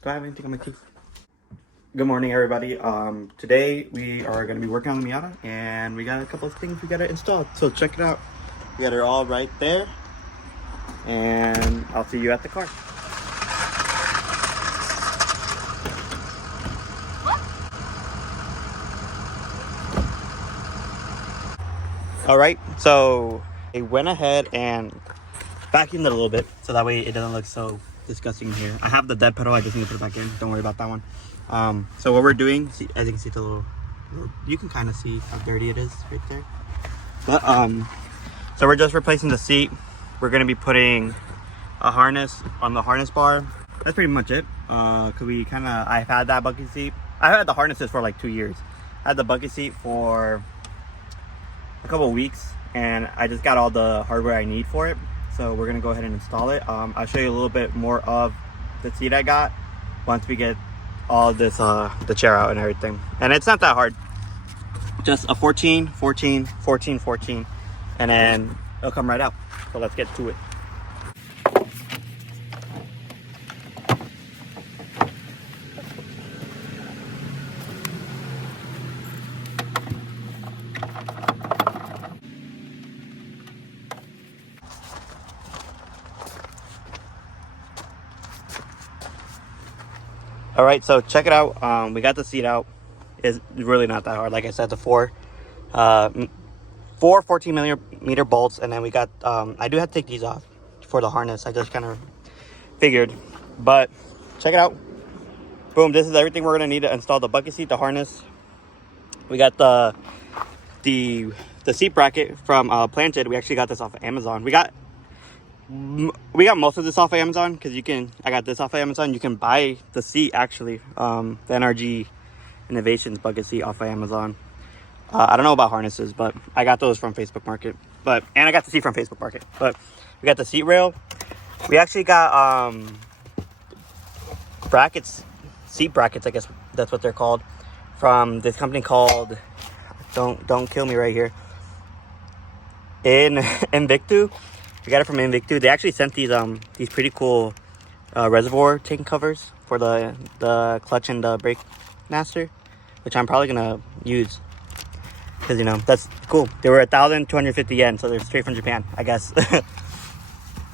Do I have anything on my teeth? Good morning, everybody. Today we are going to be working on the Miata, and we got a couple of things we got to install. So check it out. We got it all right there, and I'll see you at the car. All right, so I went ahead and vacuumed it a little bit so that way it doesn't look so disgusting in here. I have the dead pedal, I just need to put it back in. Don't worry about that one. So what we're doing, see, as you can see, the little, you can kind of see how dirty it is right there. But so we're just replacing the seat. We're gonna be putting a harness on the harness bar. That's pretty much it. Cause I've had that bucket seat. I've had the harnesses for like 2 years. I had the bucket seat for a couple of weeks, and I just got all the hardware I need for it. So we're gonna go ahead and install it. I'll show you a little bit more of the seat I got once we get all this the chair out and everything. And it's not that hard. Just a 14, 14, 14, 14, and then it'll come right out. So let's get to it. All right, so check it out. We got the seat out. It's really not that hard. Like I said, the four 14 millimeter bolts, and then we got I do have to take these off for the harness. I just kind of figured, but check it out. Boom, this is everything we're gonna need to install the bucket seat, the harness. We got the seat bracket from Planted. We actually got this off of Amazon. We got most of this off of Amazon because I got this off of Amazon. You can buy the seat actually, the NRG Innovations bucket seat off of Amazon. I don't know about harnesses, but I got those from Facebook Market. And I got the seat from Facebook Market. But we got the seat rail. We actually got brackets, seat brackets, I guess that's what they're called, from this company called, don't kill me right here, Invictu. We got it from Invictu. They actually sent these pretty cool reservoir tank covers for the clutch and the brake master, which I'm probably gonna use because that's cool. They were 1,250 yen, so they're straight from Japan, I guess.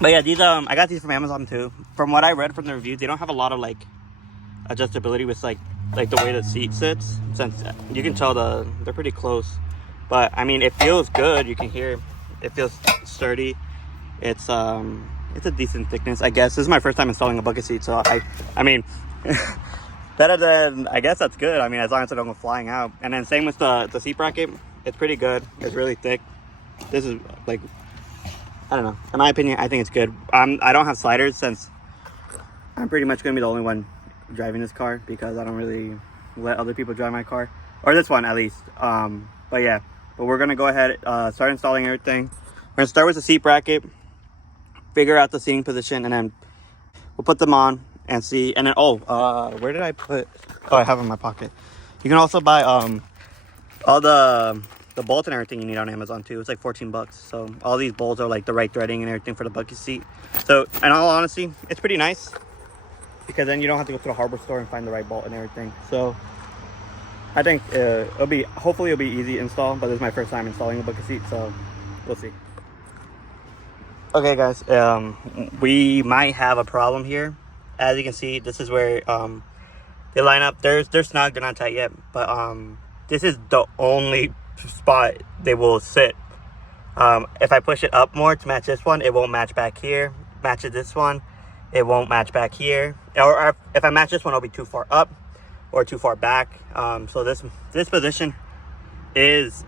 But yeah, these I got these from Amazon too. From what I read from the reviews, they don't have a lot of like adjustability with like the way the seat sits, since you can tell they're pretty close. But I mean, it feels good. You can hear it feels sturdy. It's a decent thickness, I guess. This is my first time installing a bucket seat, so I mean better than, I guess that's good. I mean, as long as it don't go flying out. And then same with the seat bracket. It's pretty good. It's really thick. This is like, I don't know, in my opinion, I think it's good. I don't have sliders since I'm pretty much gonna be the only one driving this car because I don't really let other people drive my car, or this one at least. But yeah, we're gonna go ahead, start installing everything. We're gonna start with the seat bracket, figure out the seating position, and then we'll put them on and see. And then where did I put, I have it in my pocket. You can also buy all the bolts and everything you need on Amazon too. It's like 14 bucks. So all these bolts are like the right threading and everything for the bucket seat. So in all honesty, it's pretty nice because then you don't have to go to the hardware store and find the right bolt and everything. So I think hopefully it'll be easy install, but this is my first time installing a bucket seat, so we'll see. Okay guys, we might have a problem here. As you can see, this is where they line up. They're snug, they're not tight yet, but this is the only spot they will sit. If I push it up more to match this one, it won't match back here. Matches this one, it won't match back here. Or if I match this one, it'll be too far up or too far back. So this position is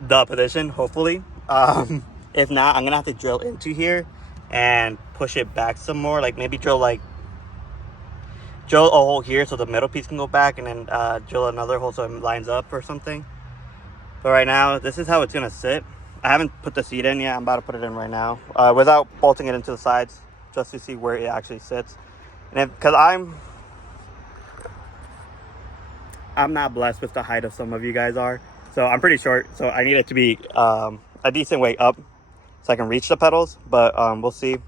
the position, hopefully. If not, I'm gonna have to drill into here and push it back some more. Like maybe drill a hole here so the middle piece can go back, and then drill another hole so it lines up or something. But right now, this is how it's gonna sit. I haven't put the seat in yet. I'm about to put it in right now without bolting it into the sides, just to see where it actually sits. And because I'm not blessed with the height of some of you guys are, so I'm pretty short, so I need it to be a decent way up so I can reach the pedals. But we'll see,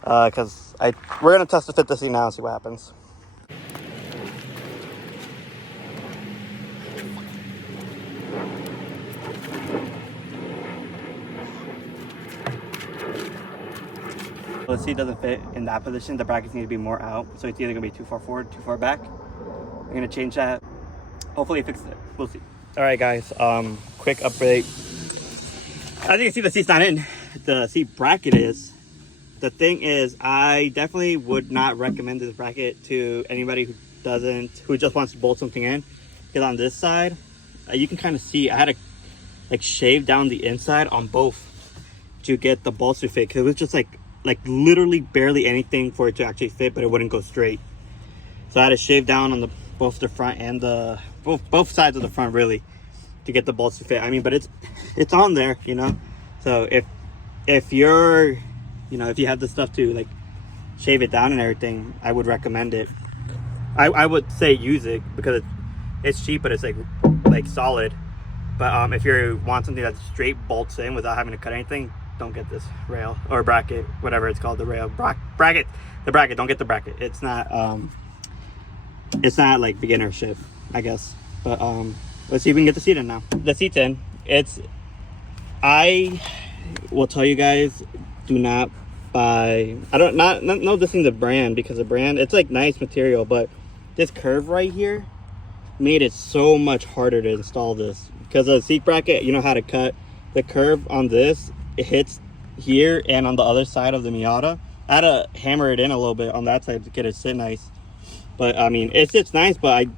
because we're gonna test the fit the seat now and see what happens. the seat doesn't fit in that position. The brackets need to be more out, so it's either gonna be too far forward, too far back. I'm gonna change that. Hopefully it fixes it. We'll see. All right, guys. Quick update. As you can see, the seat's not in. The seat bracket is. The thing is, I definitely would not recommend this bracket to anybody who just wants to bolt something in. Because on this side, you can kind of see I had to like shave down the inside on both to get the bolts to fit. Because it was just like literally barely anything for it to actually fit, but it wouldn't go straight. So I had to shave down on both the front and both sides of the front really to get the bolts to fit. I mean, but it's on there, you know. So if you're, you know, if you have the stuff to like shave it down and everything, I would recommend it. I would say use it because it's cheap, but it's like solid. But if you want something that straight bolts in without having to cut anything, don't get this rail or bracket, whatever it's called, the rail bracket. The bracket. Don't get the bracket. It's not like beginnership, I guess. But let's see if we can get the seat in now. The seat's in. I will tell you guys, do not buy. No dissing the brand, because the brand, it's like nice material, but this curve right here made it so much harder to install this. Because the seat bracket, you know how to cut the curve on this, it hits here and on the other side of the Miata. I had to hammer it in a little bit on that side to get it sit nice. But I mean, it sits nice, but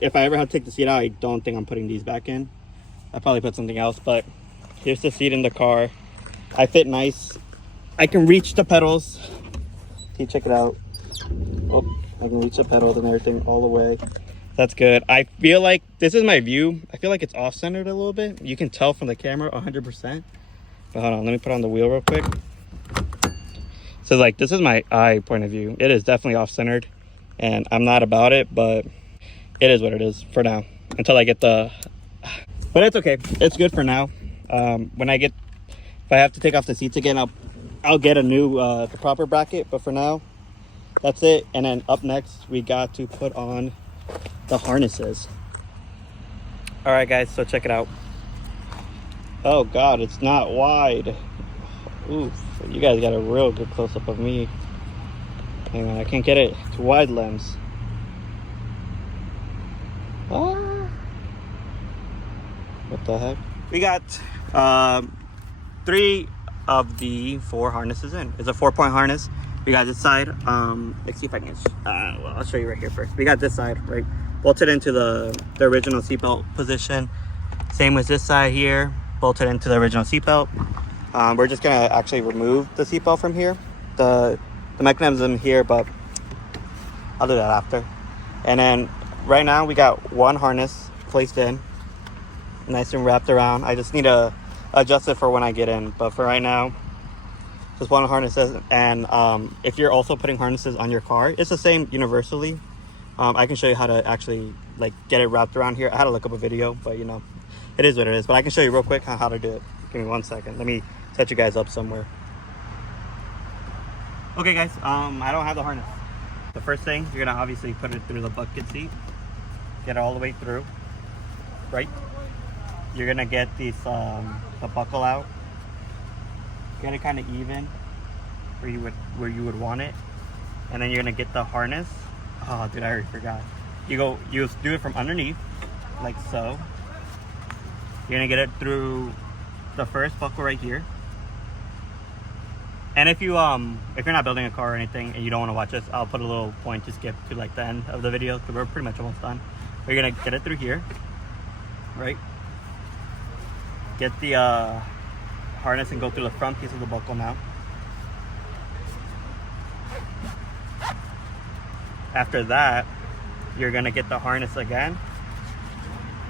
if I ever have to take the seat out, I don't think I'm putting these back in. I probably put something else. But here's the seat in the car. I fit nice. I can reach the pedals. See, check it out. Oh, I can reach the pedals and everything all the way. That's good. I feel like this is my view. I feel like it's off-centered a little bit. You can tell from the camera 100%. But hold on, let me put on the wheel real quick. So like, this is my eye point of view. It is definitely off-centered, and I'm not about it, but it is what it is for now. Until I get but it's okay. It's good for now. If I have to take off the seats again, I'll get a new the proper bracket. But for now, that's it. And then up next, we got to put on the harnesses. All right, guys. So check it out. Oh God, it's not wide. Oof, you guys got a real good close-up of me. Hang on, I can't get it to wide lens. Ah. What the heck? We got 3 of the 4 harnesses in. It's a 4-point harness. We got this side. Let's see if I can. Well, I'll show you right here first. We got this side, right, bolted into the original seatbelt position. Same with this side here, bolted into the original seatbelt. We're just gonna actually remove the seatbelt from here. The mechanism here, but I'll do that after. And then right now we got 1 harness placed in, nice and wrapped around. I just need to adjust it for when I get in, but for right now, just 1 harness. And if you're also putting harnesses on your car, it's the same universally. I can show you how to actually like get it wrapped around here. I had to look up a video, but you know, it is what it is. But I can show you real quick how to do it. Give me 1 second. Let me set you guys up somewhere. Okay, guys. I don't have the harness. The first thing, you're gonna obviously put it through the bucket seat. Get it all the way through. Right. You're gonna get these the buckle out. Get it kind of even where you would want it, and then you're gonna get the harness. Oh, dude, I already forgot. You do it from underneath, like so. You're gonna get it through the first buckle right here. And if you're not building a car or anything and you don't want to watch this, I'll put a little point to skip to like the end of the video because we're pretty much almost done. But you're gonna get it through here, right? Get the harness and go through the front piece of the buckle now. After that, you're gonna get the harness again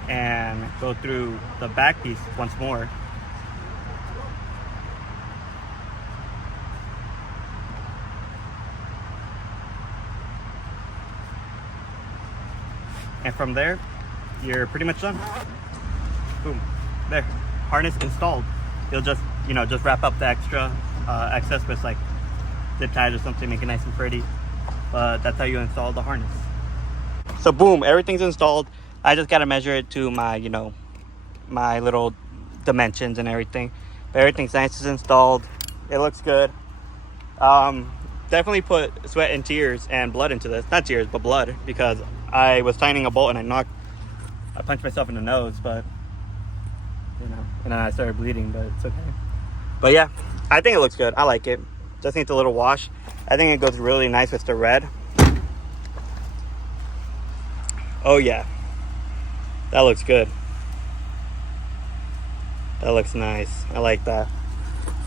and go through the back piece once more. And from there, you're pretty much done. Boom, there, harness installed. You'll just wrap up the excess with like zip ties or something, make it nice and pretty. But that's how you install the harness. So boom, everything's installed. I just gotta measure it to my, my little dimensions and everything. But everything's nice, it's installed. It looks good. Definitely put sweat and tears and blood into this. Not tears, but blood, because I was tightening a bolt and I punched myself in the nose, but you know, and then I started bleeding, but it's okay. But yeah, I think it looks good. I like it. Just needs a little wash. I think it goes really nice with the red. Oh yeah, that looks good. That looks nice. I like that.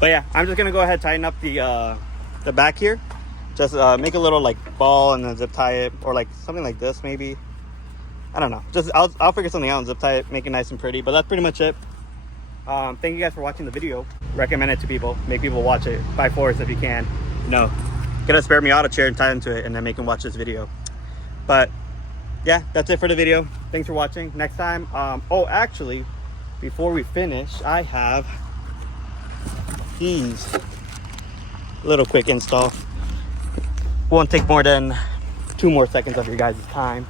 But yeah, I'm just gonna go ahead and tighten up the back here. Just make a little like ball and then zip tie it, or like something like this maybe. I don't know. Just I'll figure something out and zip tie it, make it nice and pretty. But that's pretty much it. Thank you guys for watching the video. Recommend it to people. Make people watch it by force if you can. No, get a spare Miata chair and tie into it, and then make them watch this video. But yeah, that's it for the video. Thanks for watching. Next time, oh actually, before we finish, I have these. Little quick install. Won't take more than 2 more seconds of your guys' time.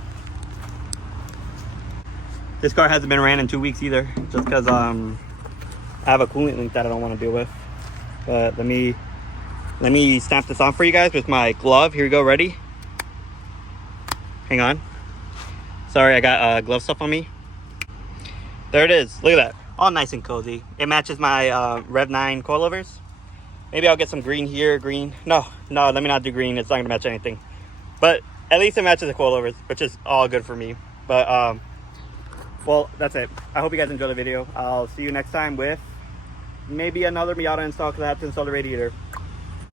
This car hasn't been ran in 2 weeks either, just because I have a coolant leak that I don't want to deal with. But let me snap this on for you guys with my glove. Here we go. Ready? Hang on. Sorry, I got glove stuff on me. There it is. Look at that. All nice and cozy. It matches my Rev 9 coilovers. Maybe I'll get some green here. Green. No, let me not do green. It's not going to match anything. But at least it matches the coilovers, which is all good for me. But, well, that's it. I hope you guys enjoyed the video. I'll see you next time with maybe another Miata install, because I have to install the radiator.